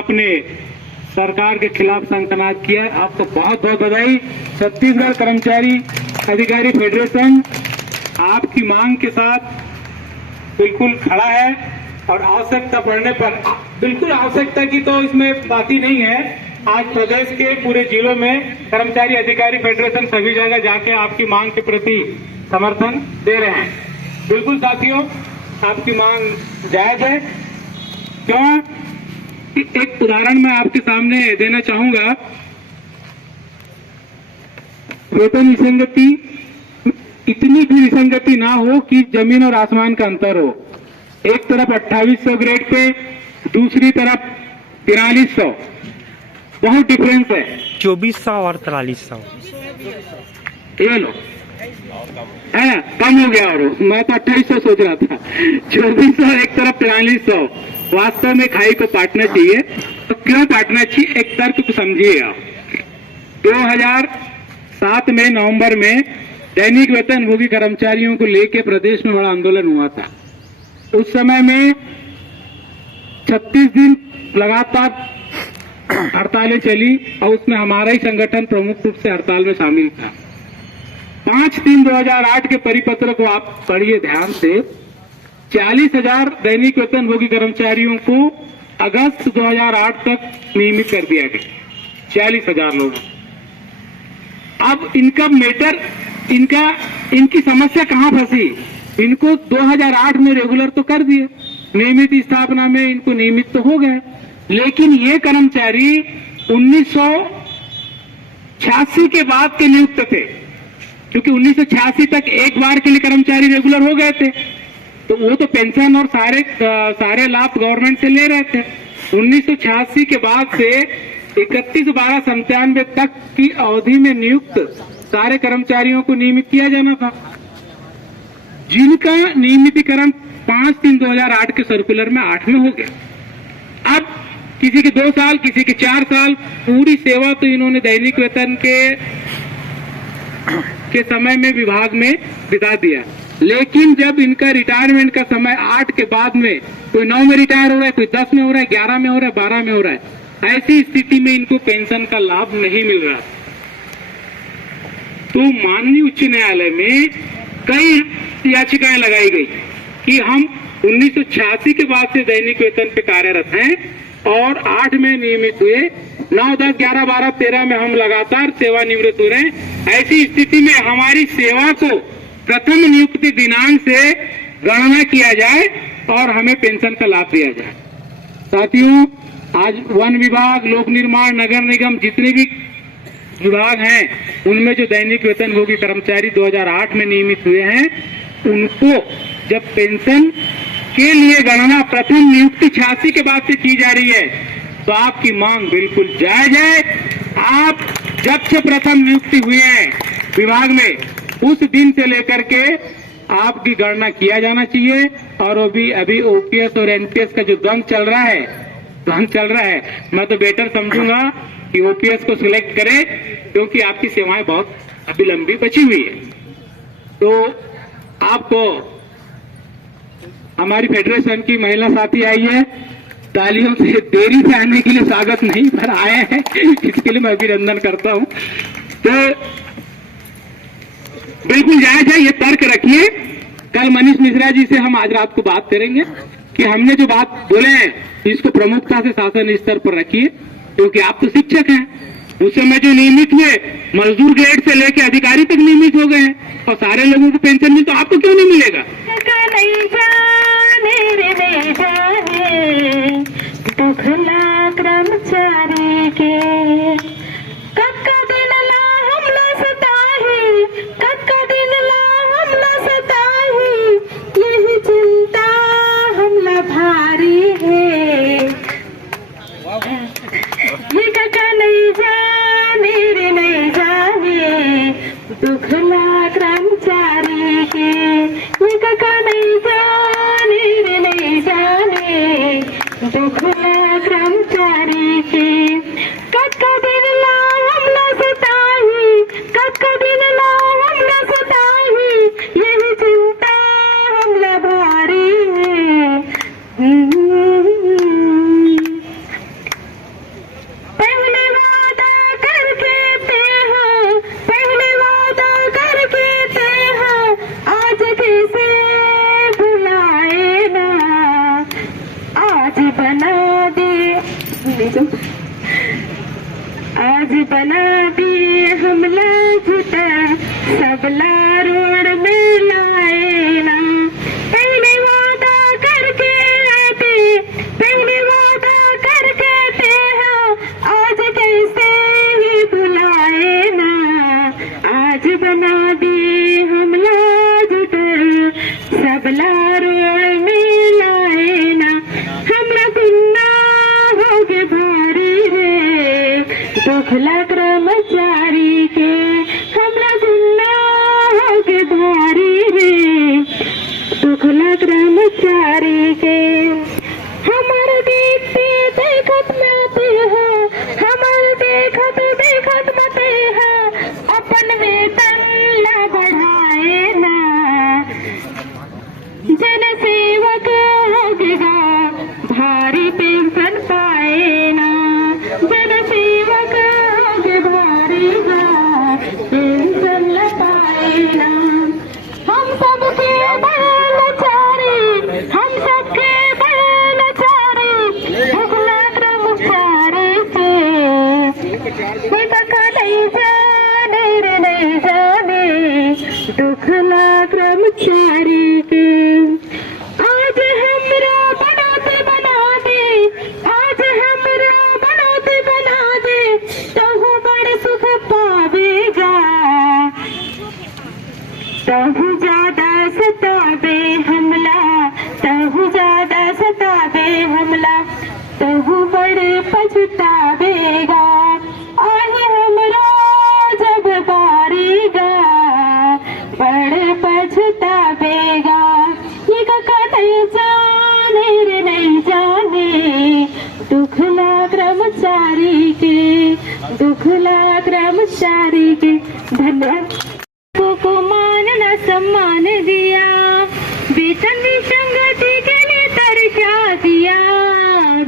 आपने सरकार के खिलाफ संकनाद किया है, आपको बहुत बहुत बधाई। छत्तीसगढ़ कर्मचारी अधिकारी फेडरेशन आपकी मांग के साथ बिल्कुल खड़ा है और आवश्यकता पड़ने पर बिल्कुल आवश्यकता की तो इसमें बात ही नहीं है। आज प्रदेश के पूरे जिलों में कर्मचारी अधिकारी फेडरेशन सभी जगह जाके आपकी मांग के प्रति समर्थन दे रहे हैं। बिल्कुल साथियों, आपकी मांग जायज है। क्यों? एक उदाहरण मैं आपके सामने देना चाहूंगा। वेतन विसंगति, इतनी भी विसंगति ना हो कि जमीन और आसमान का अंतर हो। एक तरफ 2800 ग्रेड पे, दूसरी तरफ 4300, बहुत डिफरेंस है। 2400 और 4300 ये लो है ना, कम हो गया। और मैं तो 2800 सोच रहा था। 2400 एक तरफ 4300, वास्तव में खाई को पाटना चाहिए। तो क्यों पाटना चाहिए? एक तर्क को समझिए आप। 2007 में नवंबर में दैनिक वेतनभोगी कर्मचारियों को लेकर प्रदेश में बड़ा आंदोलन हुआ था। उस समय में 36 दिन लगातार हड़तालें चली और उसमें हमारा ही संगठन प्रमुख रूप से हड़ताल में शामिल था। 5/3/2008 के परिपत्र को आप पढ़िए ध्यान से। 40,000 दैनिक वेतनभोगी कर्मचारियों को अगस्त 2008 तक नियमित कर दिया गया। 40,000 लोग। अब इनका मैटर, इनकी समस्या कहां फंसी? इनको 2008 में रेगुलर तो कर दिए, नियमित स्थापना में इनको नियमित तो हो गए, लेकिन ये कर्मचारी 1986 के बाद के नियुक्त थे, क्योंकि 1986 तक एक बार के लिए कर्मचारी रेगुलर हो गए थे, तो वो तो पेंशन और सारे लाभ गवर्नमेंट से ले रहे थे। 1986 के बाद से 31/12/97 तक की अवधि में नियुक्त सारे कर्मचारियों को नियमित किया जाना था, जिनका नियमितीकरण 5/3/2008 के सर्कुलर में 8 में हो गया। अब किसी के 2 साल, किसी के 4 साल, पूरी सेवा तो इन्होंने दैनिक वेतन के समय में विभाग में बिता दिया। लेकिन जब इनका रिटायरमेंट का समय 8 के बाद में, कोई 9 में रिटायर हो रहा है, कोई 10 में हो रहा है, 11 में हो रहा है, 12 में हो रहा है, ऐसी स्थिति में इनको पेंशन का लाभ नहीं मिल रहा। तो माननीय उच्च न्यायालय में कई याचिकाएं लगाई गई कि हम 1986 के बाद से दैनिक वेतन पे कार्यरत हैं और 8 में नियमित हुए, 9, 10, 11, 12, 13 में हम लगातार सेवानिवृत्त हो रहे हैं। ऐसी स्थिति में हमारी सेवा को प्रथम नियुक्ति दिनांक से गणना किया जाए और हमें पेंशन का लाभ दिया जाए। साथियों, आज वन विभाग, लोक निर्माण, नगर निगम, जितने भी विभाग हैं, उनमें जो दैनिक वेतनभोगी कर्मचारी 2008 में नियमित हुए हैं, उनको जब पेंशन के लिए गणना प्रथम नियुक्ति 86 के बाद से की जा रही है, तो आपकी मांग बिल्कुल जायज है। आप जब से प्रथम नियुक्ति हुई है विभाग में, उस दिन से लेकर के आपकी गणना किया जाना चाहिए। और वो भी अभी ओपीएस और एनपीएस का जो द्वंद चल रहा है, मैं तो बेटर समझूंगा कि ओपीएस को सिलेक्ट करें, क्योंकि आपकी सेवाएं बहुत अभी लंबी बची हुई है। तो आपको हमारी फेडरेशन की महिला साथी आई है, तालियों से, देरी से आने के लिए स्वागत नहीं पर आए हैं, इसके लिए मैं अभिनंदन करता हूं। तो बिल्कुल जायज है, ये तर्क रखिए। कल मनीष मिश्रा जी से हम आज रात को बात करेंगे कि हमने जो बात बोले हैं इसको प्रमुखता से शासन स्तर पर रखिए, क्योंकि आप तो शिक्षक हैं। उस समय जो नियमित हुए, मजदूर ग्रेड से लेकर अधिकारी तक नियमित हो गए हैं, और सारे लोगों को पेंशन मिले, तो आपको क्यों नहीं मिलेगा? कर्मचारी के कक्का दिन ला हम न सताही, कक्का दिन ला हम न सताही, यही चिंता हमला भारी है। ये कक्का नहीं जाने रे नहीं जाने, दुखला कर्मचारी के। ये कक्का नहीं जाने रे नहीं जाने, दुखला कर्मचारी के। कक्का दिन ला हम न सताही, कक्का दिन ला हम न सताही, यही चिंता हमला भारी है। दीजिए। आज बना दिए हमला झूठा, सबला रोड में लाए ना। पहले वादा करके थे, पहले वादा करके थे हाँ, आज कैसे ही बुलाए ना। आज बना दिए हमला झूठा, सबला रोड में लाए ना। हमरा गुन्ना हो गए भारी रे, दुखला कर्मचारी के। हमरा गुन्ना हो गए भारी रे, दुखला कर्मचारी के। हमारे देखते देखत मते हो, हमारे देखत देखत मते हो, अपन वेतन ला बढ़ाए ना। जन सेवक होगा भारी पेंशन पाए ना। जन सेवक होगे भारी पेंशन न पाए ना। हम सबके लाचारी, हम सबके लाचारी, दुखला कर्मचारी से। कका नहीं जाने रे नहीं जाने, दुखला कर्मचारी के। आज हमरा बनाते बनाते, आज हमरा बनाते बनाते, तहु बड़ सुख पावेगा। तहु ज्यादा सतावे हमला, तहु ज्यादा सतावे हमला, तहु बड़ पछतावेगा। आही हमरा जब बारीगा, बड़ पछतावेगा। ये कका नहीं जाने रे नहीं जाने, दुखला कर्मचारी के, दुखला कर्मचारी के। धन्यवाद। को मान न सम्मान दिया, वेतन विसंगति के लिए तरसा दिया।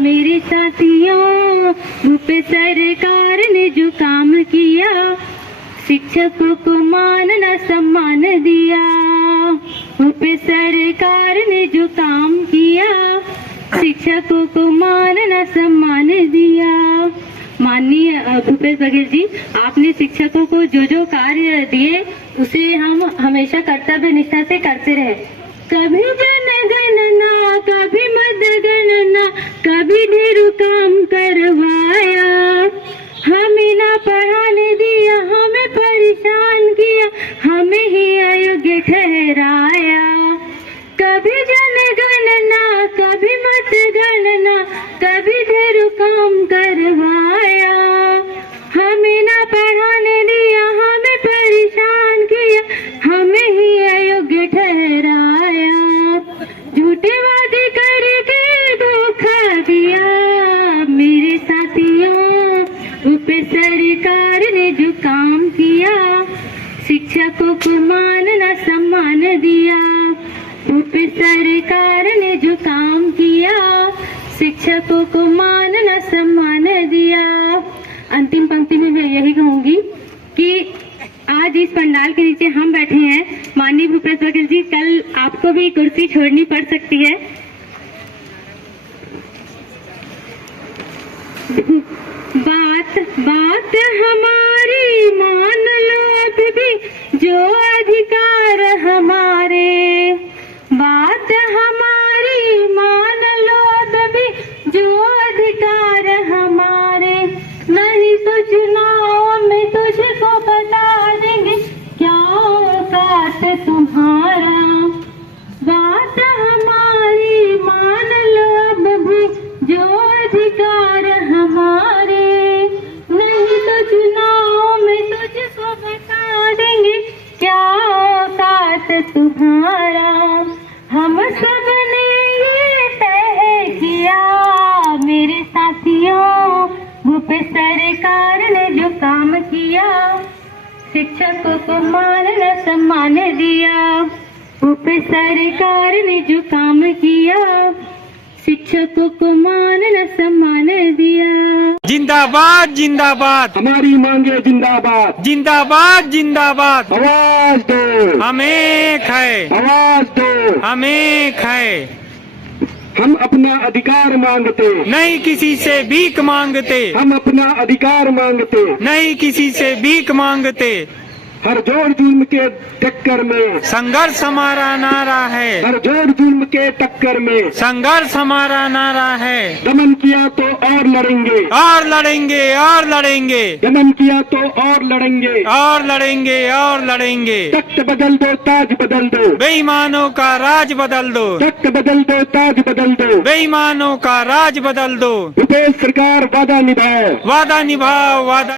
मेरे साथियों, भूपे सरकार ने जो काम किया, शिक्षकों को मान न सम्मान दिया। भूपे सरकार ने जो काम किया, शिक्षकों को मान न सम्मान दिया। माननीय भूपेश बघेल जी, आपने शिक्षकों को जो जो कार्य दिए उसे हम हमेशा कर्तव्य निष्ठा से करते रहे। कभी जनगणना, कभी मतगणना, कभी ढेरों काम करवाया। हमें ना पढ़ाने दिया, हमें परेशान किया, हमें ही अयोग्य ठहराया। कभी जनगणना, कभी मतगणना, कभी ढेरों काम करवाया। हमें ना पढ़ाने दिया, हमें परेशान किया, हमें ही अयोग्य ठहराया। झूठे वादे करके धोखा दिया। मेरे साथियों, भूपेश सरकार ने जो काम किया, शिक्षकों को मान न सम्मान दिया। भूपेश सरकार ने जो काम किया, शिक्षकों को मान न सम्मान दिया। अंतिम पंक्ति में मैं यही कहूंगी कि आज इस पंडाल के नीचे हम बैठे हैं। माननीय भूपेश बघेल जी, कल आपको भी कुर्सी छोड़नी पड़ सकती है। बात बात हमारी मान लो अब भी, जो अधिकार हमारे। बात हमारी मान लो अब भी, जो अधिकार हमारे। नहीं तो चुनाव में तुझको बता देंगे, क्या औकात तुम्हारा। बात हमारी मान लो अब भी, जो अधिकार हमारे। नहीं तो चुनाव में तुझको बता देंगे, क्या औकात तुम्हारा। हम सब ने ये तय किया, मेरे साथियों, भूपेश सरकार ने जो काम किया, शिक्षकों को मान न सम्मान दिया। भूपेश सरकार ने जो काम किया, शिक्षकों को मान न सम्मान दिया। जिंदाबाद जिंदाबाद, हमारी मांगे जिंदाबाद, जिंदाबाद जिंदाबाद। आवाज दो, हम एक है, आवाज दो। हम एक है। हम अपना अधिकार मांगते, नहीं किसी से भीख मांगते, हम अपना अधिकार मांगते। नहीं किसी से भीख मांगते। हर जोर जुल्म के टक्कर में, संघर्ष हमारा नारा है, हर जोर जुल्म के टक्कर में संघर्ष हमारा नारा है। दमन किया तो और लड़ेंगे, और लड़ेंगे और लड़ेंगे, दमन किया तो और लड़ेंगे। और लड़ेंगे और लड़ेंगे। तख्त बदल दो, ताज बदल दो, बेईमानों का राज बदल दो, तख्त बदल दो, ताज बदल दो। बेईमानों का राज बदल दो। भूपेश सरकार वादा निभाओ, वादा निभाओ, वादा